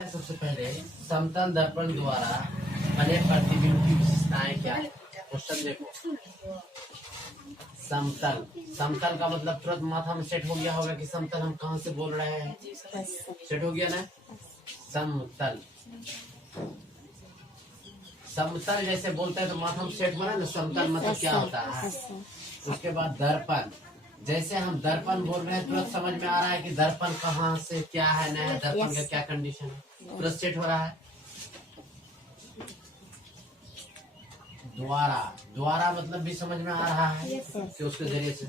सबसे पहले समतल दर्पण द्वारा बने प्रतिबिंब की विशेषताएं क्या है। क्वेश्चन देखो, समतल समतल का मतलब तुरंत माथा में सेट हो गया होगा कि समतल हम कहाँ से बोल रहे हैं। सेट हो गया ना। समतल समतल जैसे बोलते हैं तो माथा में सेट बना ना। समतल मतलब क्या होता है। उसके बाद दर्पण, जैसे हम दर्पण बोल रहे हैं तुरंत समझ में आ रहा है कि दर्पण कहाँ से क्या है, नया दर्पण का क्या कंडीशन है, तुरंत सेट हो रहा है। द्वारा, द्वारा मतलब भी समझ में आ रहा है कि उसके जरिए से।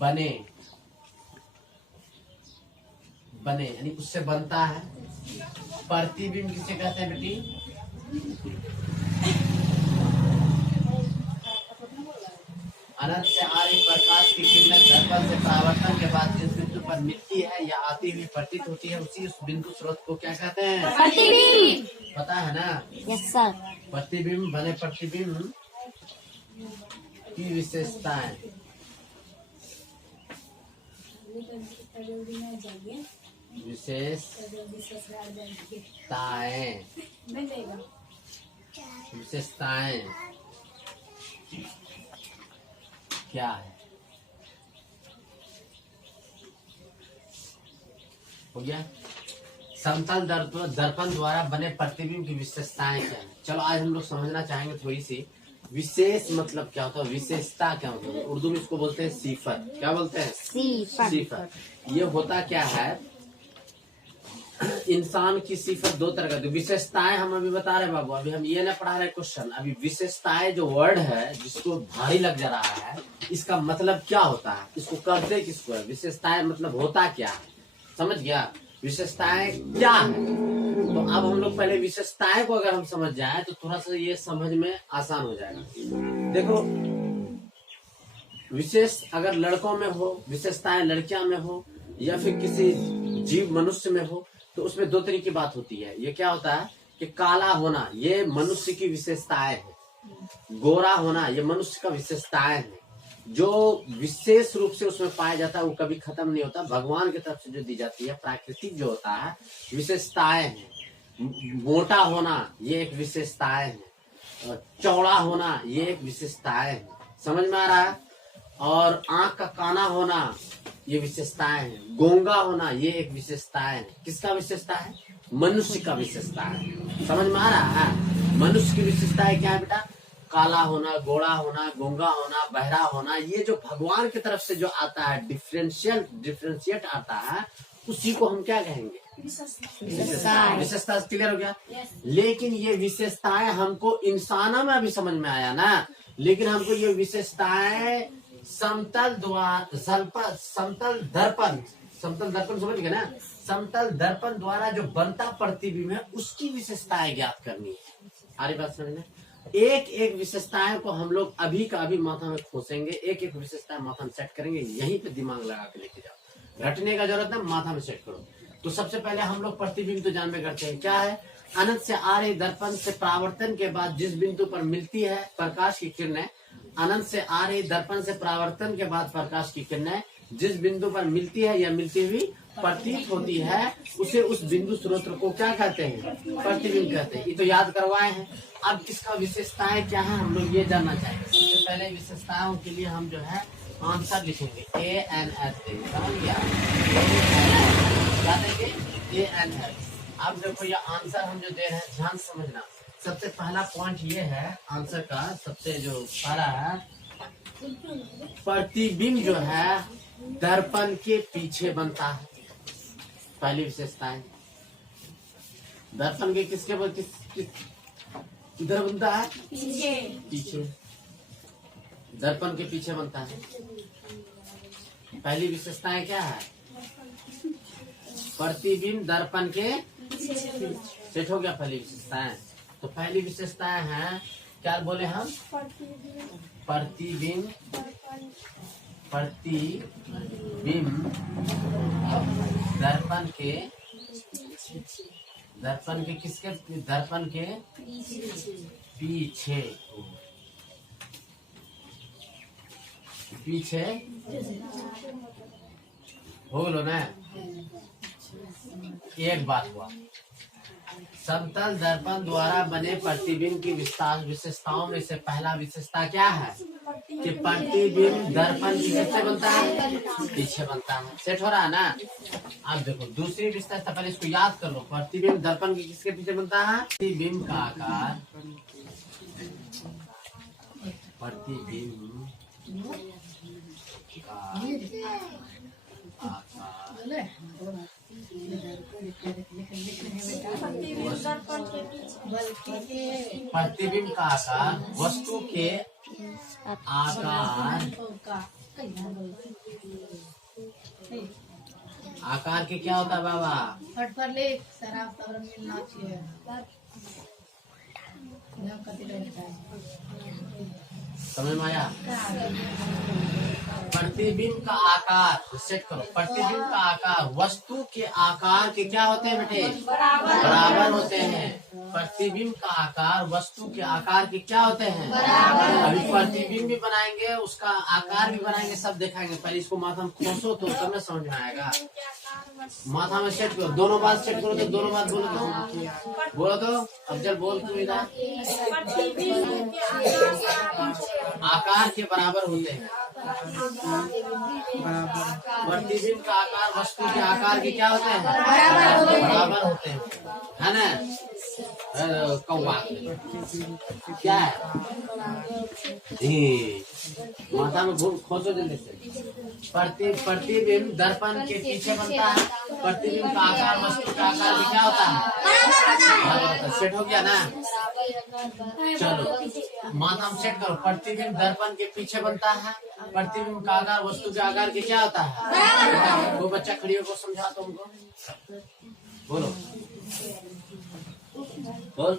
बने, बने यानी उससे बनता है। प्रतिबिंब किसे कहते हैं बेटी। अनंत से आ रही प्रकाश की किरणें दर्पण से परावर्तन के बाद जिस बिंदु पर मिलती है या आती हुई प्रतीत होती है उसी उस बिंदु स्रोत को क्या कहते हैं। प्रतिबिंब। पता है ना। Yes sir. प्रतिबिंब बने प्रतिबिंब की विशेषताएं। विशेषताएं क्या है। हो गया। समतल दर्पण द्वारा बने प्रतिबिंब की विशेषताएं क्या है। चलो आज हम लोग समझना चाहेंगे थोड़ी सी। विशेष मतलब क्या होता है, विशेषता क्या होता है। उर्दू में इसको बोलते हैं सिफत। क्या बोलते हैं। सिफत। ये होता क्या है, इंसान की सिफत दो तरह का। विशेषताएं हम अभी बता रहे बाबू, अभी हम ये ना पढ़ा रहे क्वेश्चन। अभी विशेषताएं जो वर्ड है जिसको भारी लग जा रहा है, इसका मतलब क्या होता है, इसको करते किसको है, विशेषताएं मतलब होता क्या है। समझ गया। विशेषताएं क्या है। तो अब हम लोग पहले विशेषताएं को अगर हम समझ जाए तो थोड़ा सा ये समझ में आसान हो जाएगा। देखो, विशेष अगर लड़कों में हो, विशेषताएं लड़कियां में हो, या फिर किसी जीव मनुष्य में हो, तो उसमें दो तरह की बात होती है। ये क्या होता है कि काला होना ये मनुष्य की विशेषताएं है, गोरा होना ये मनुष्य का विशेषताएं है। जो विशेष रूप से उसमें पाया जाता है वो कभी खत्म नहीं होता, भगवान की तरफ से जो दी जाती है, प्राकृतिक जो होता है विशेषताएं है। मोटा होना ये एक विशेषताएं है, चौड़ा होना ये एक विशेषताएं है। समझ में आ रहा है। और आंख का काना होना ये विशेषताएं हैं। गोंगा होना ये एक विशेषताएं है। किसका विशेषता है, मनुष्य का विशेषता है। समझ में आ रहा है। मनुष्य की विशेषताएं क्या है बेटा, काला होना, गोरा होना, गोंगा होना, बहरा होना, ये जो भगवान की तरफ से जो आता है, डिफरेंशिएट आता है, उसी को हम क्या कहेंगे, विशेषता। क्लियर हो गया। लेकिन ये विशेषताएं हमको इंसानों में अभी समझ में आया ना, लेकिन हमको ये विशेषताएं समतल दर्पण समझ गए ना। समतल दर्पण द्वारा जो बनता प्रतिबिंब है उसकी विशेषताएं ज्ञात करनी है। सारी बात समझ में। एक एक विशेषताएं को हम लोग अभी का अभी माथा में खोसेंगे, एक एक विशेषताएं माथा में सेट करेंगे। यहीं पे दिमाग लगा के लेके जाओ, रटने का जरूरत है, माथा में सेट करो। तो सबसे पहले हम लोग प्रतिबिंब तो जान में करते हैं क्या है। अनंत से आ रहे दर्पण से परावर्तन के बाद जिस बिंदु पर मिलती है प्रकाश की किरणें, अनंत से आ रही दर्पण से परावर्तन के बाद प्रकाश की किरणें जिस बिंदु पर मिलती है या मिलती हुई प्रतीत होती है, उसे उस बिंदु स्रोत को क्या कहते हैं, प्रतिबिंब कहते हैं। ये तो याद करवाए हैं। अब इसका विशेषताएं क्या है हम लोग ये जानना चाहेंगे। सबसे पहले विशेषताओं के लिए हम जो है आंसर लिखेंगे ANS। समझ गया, क्या देंगे, ANS। अब देखो ये आंसर हम जो दे रहे हैं ध्यान समझना। सबसे पहला पॉइंट ये है आंसर का, सबसे जो पहला है, प्रतिबिंब जो है दर्पण के पीछे बनता है। पहली विशेषताएं दर्पण के किसके किधर बनता है, पीछे। दर्पण के पीछे बनता है। पहली विशेषताएं क्या है, प्रतिबिंब दर्पण के सेट हो गया। पहली विशेषताएं, तो पहली विशेषताएं हैं क्या बोले हम, प्रतिबिंब दर्पण के किसके, दर्पण के पीछे हो लो ना। एक बात हुआ, समतल दर्पण द्वारा बने प्रतिबिंब की विशेषताओं में से पहला विशेषता क्या है कि प्रतिबिंब दर्पण की किससे बनता है, पीछे बनता है। सेट हो रहा है ना। अब देखो दूसरी विशेषता, पहले इसको याद कर लो। प्रतिबिंब दर्पण की किसके पीछे बनता है, प्रतिबिंब का आकार, प्रतिबिंब का प्रतिबिंब का आकार वस्तु के आकार के क्या होता है बाबा, समझ में आया। प्रतिबिंब का आकार सेट करो। प्रतिबिंब का आकार वस्तु के आकार के क्या होते हैं बेटे, बराबर होते हैं। प्रतिबिंब का आकार वस्तु के आकार के क्या होते हैं, अभी प्रतिबिंब भी बनाएंगे, उसका आकार भी बनाएंगे, सब दिखाएंगे। पहले इसको माथा में खोसो तो तब समझ में आएगा। माथा में सेट करो, दोनों बात सेट करो तो दोनों बात बोलो तो अफजल बोल तू इधर। आकार के बराबर होते हैं। प्रतिबिंब का आकार वस्तु के आकार के क्या होते हैं, बराबर होते हैं, है ना। कौवा क्या है, माथा में खोसो जल्दी से। प्रतिबिंब दर्पण के पीछे बनता है। प्रतिबिंब का आकार वस्तु का आकार भी क्या होता है, सेट हो गया ना। चलो माथा में सेट करो। प्रतिबिंब दर्पण के पीछे बनता है। प्रतिबिंब का आकार वस्तु के आकार के क्या होता है। वो बच्चा खड़ी होकर समझा तुमको, बोलो बोल।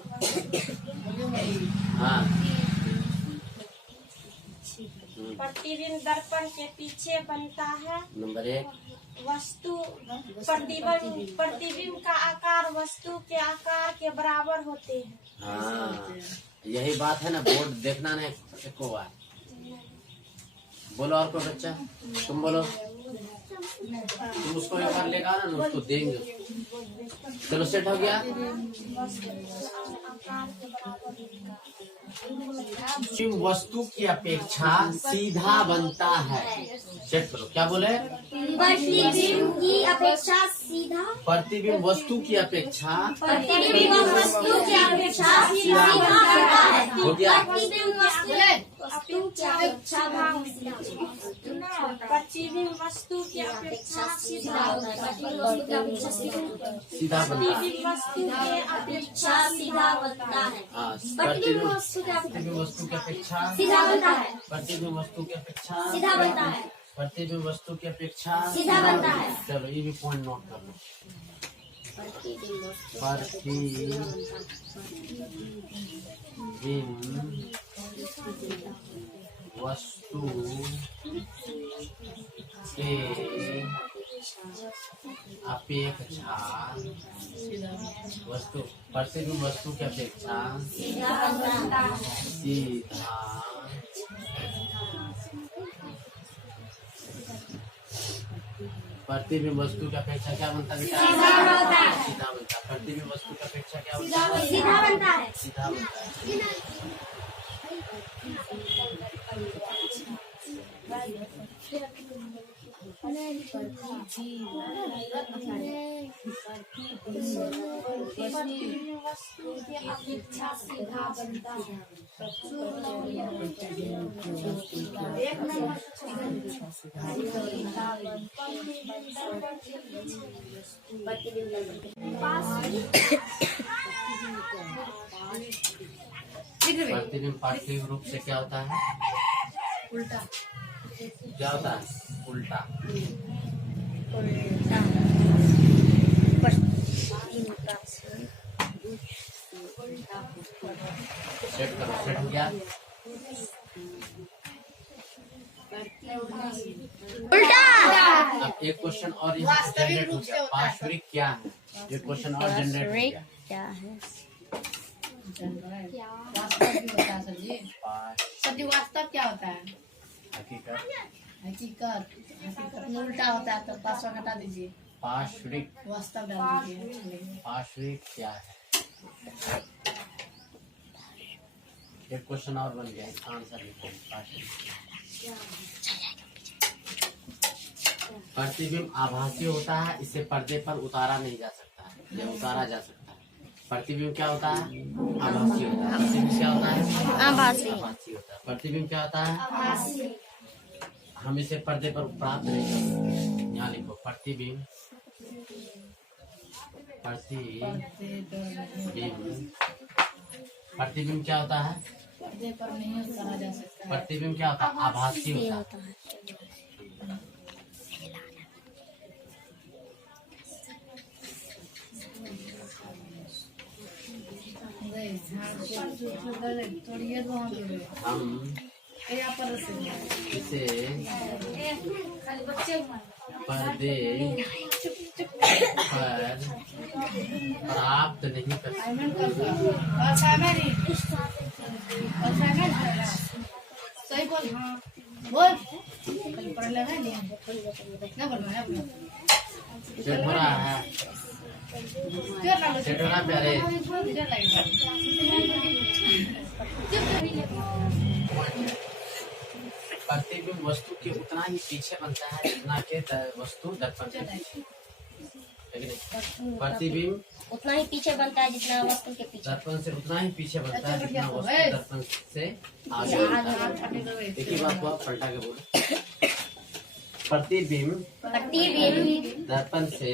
हाँ, प्रतिबिंब दर्पण के पीछे बनता है। नंबर 1 वस्तु प्रतिबिंब का आकार वस्तु के आकार के बराबर होते हैं। हाँ, यही बात है ना। बोर्ड देखना नहीं एको बार। बोलो और कोई बच्चा, तुम बोलो। तुम उसको एक बार लेकर आना ना, उसको देंगे। चलो सेट हो गया। वस्तु की अपेक्षा सीधा बनता है। चेक करो, क्या बोले, प्रतिबिंब की अपेक्षा सीधा, प्रतिबिंब वस्तु की अपेक्षा प्रतिबिंब वस्तु की अपेक्षा सीधा बनता है। हो गया। प्रतिबिंब वस्तु की अपेक्षा प्रतिबिंब वस्तु की अपेक्षा सीधा सीधा बनता है। प्रतिबिंब वस्तु के अपेक्षा सीधा बनता है। हाँ, प्रतिबिंब वस्तु प्रतिबिंब वस्तु की अपेक्षा सीधा बनता है। प्रतिबिंब वस्तु की अपेक्षा सीधा बनता है। प्रतिबिंब वस्तु की अपेक्षा सीधा बनता है। चलो ये भी पॉइंट नोट कर लो। प्रतिबिंब वस्तु के अपेक्षा वस्तु, प्रतिबिंब वस्तु की अपेक्षा सीधा प्रतिबिंब वस्तु की अपेक्षा क्या बनता है बेटा, सीधा बनता है। प्रतिबिंब वस्तु की अपेक्षा क्या बनता है, सीधा बनता है। सीधा बनता है। प्रतिबिंब वस्तु के अपेक्षा सीधा बनता है। प्रतिबिंब पार्थिव रूप से क्या होता है, उल्टा। क्या होता है, उल्टा। सेट करो, सेट हो गया। उल्टा। अब एक क्वेश्चन और यहाँ जनरेट हो गया। पार्श्विक क्या है, ये क्वेश्चन और जनरेट हो गया। क्या है, सर जी वास्तव क्या होता है, हकीकत, हकीकत। हकीकत में उल्टा होता है, तो पासवर्ड हटा दीजिए। पार्श्विक। वास्तव डाल दीजिए। पार्श्विक क्या है? एक क्वेश्चन और बन गया, इसका आंसर लिखो। प्रतिबिंब आभासी होता है, इसे पर्दे पर उतारा नहीं जा सकता है या उतारा जा सकता है। प्रतिबिंब क्या होता है? आभासी होता है। प्रतिबिंब क्या होता है? आभासी। आभासी होता है। प्रतिबिंब क्या होता है? हम इसे पर्दे पर प्राप्त नहीं कर सकते। यहाँ लिखो प्रतिबिंब। प्रतिबिंब क्या होता है? पर्दे पर नहीं उतारा जा सकता है। प्रतिबिंब क्या होता है? आभासी होता है। तोड़िए तो हम यहाँ पर इसे पर्दे पर प्राप्त नहीं कर सकते। सही बोल। हाँ बोल। कल पढ़ लेना नहीं ना बोलना है अपना। चेक हो रहा है? चेक हो रहा है प्यारे? प्रतिबिंब वस्तु के उतना ही पीछे बनता है जितना के वस्तु दर्पण के पीछे। प्रतिबिंब उतना ही पीछे बनता है जितना वस्तु के पीछे। दर्पण से उतना ही पीछे बनता है जितना वस्तु दर्पण से आगे बनता है। एक ही बात को आप पलटा के बोलो। प्रतिबिंब दर्पण से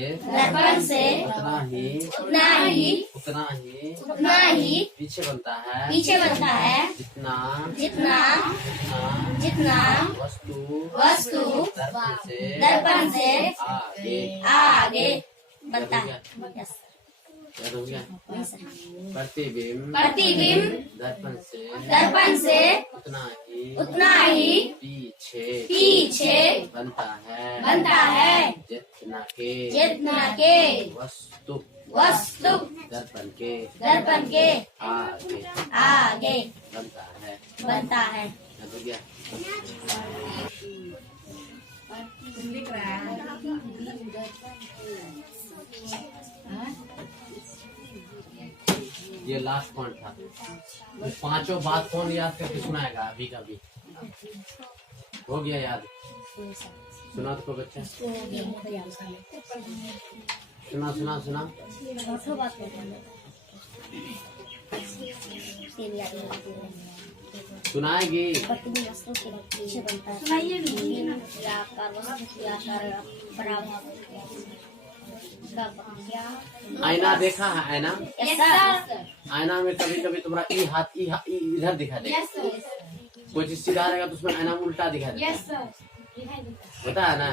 उतना ही पीछे बनता है जितना वस्तु दर्पण से आगे बनता है। याद हो गया? प्रतिबिंब दर्पण से उतना ही पीछे बनता है जितना के वस्तु दर्पण के आगे बनता है। याद हो गया? लिख रहा है। ये लास्ट पॉइंट था। तो पांचों बात कौन याद करके सुनाएगा? अभी का भी हो गया याद? सुना तो बच्चा? सुना। सुनाएगी? प्रतिबिंब वस्तु के पीछे बनता है। आकार वस्तु की आकार बराबर। आईना देखा है? आईना यस आईना में कभी कभी तुम्हारा ई हाथ इधर दिखा देगा। कोई चीज सीधा रहेगा तो उसमें आईना में उल्टा दिखा देगा। होता है ना?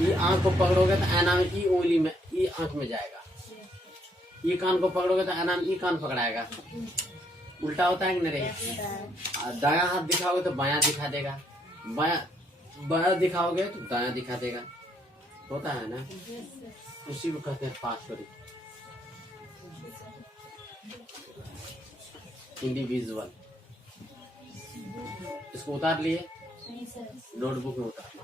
ई आंख को पकड़ोगे तो आईना में ई उंगली में ई आंख में जाएगा। ई कान को पकड़ोगे तो आईना में ई कान पकड़ाएगा। उल्टा होता है कि नहीं? दायां हाथ दिखाओगे तो बायां दिखा देगा। बायां दिखाओगे तो दायां दिखा देगा। होता है ना? उसी को कहते हैं पार्श्विक। इंडिविजुअल। इसको उतार लिए? नोटबुक में उतारना।